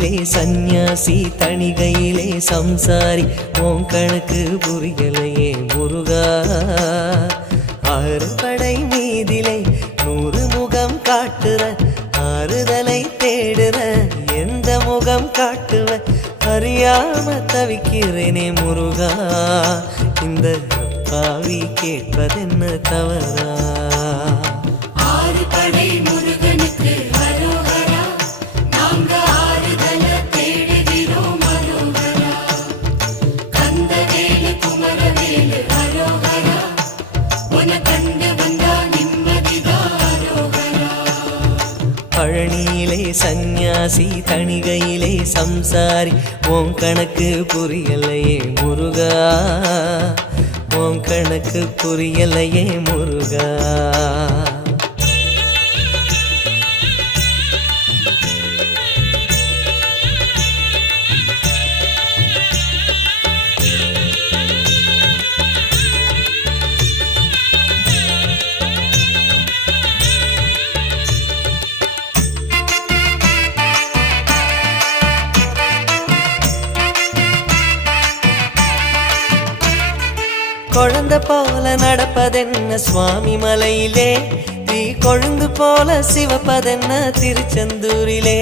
பழனியிலே சந்நியாசி தணிகையிலே சம்சாரி உன் கணக்கு புரியலையே முருகா. ஆறு படை மீதிலே 100 முகம் காட்டுற ஆறுதலை தேடுற எந்த முகம் காட்டுவ அறியாம தவிக்கிறேனே முருகா. இந்த பாவி கேட்பதென்ன தவறா? ஆறு படை முருகனுக்கு அரோகரா, நாங்க ஆறுதல தேடுகிறோம் அரோகரா. கந்தவேலு குமரவேலு அரோகரா, உன கண்டு வந்தா நிம்மதிதான் அரோகரா. பழனியிலே சந்நியாசி தணிகையிலே சம்சாரி உன் கணக்கு புரியலையே முருகா. உன் கணக்கு புரியலையே முருகா. குழந்தை போல நடப்பதென்ன சுவாமி மலையிலே, தீ கொழுந்து போல சிவப்பதென்ன திருச்செந்தூரிலே.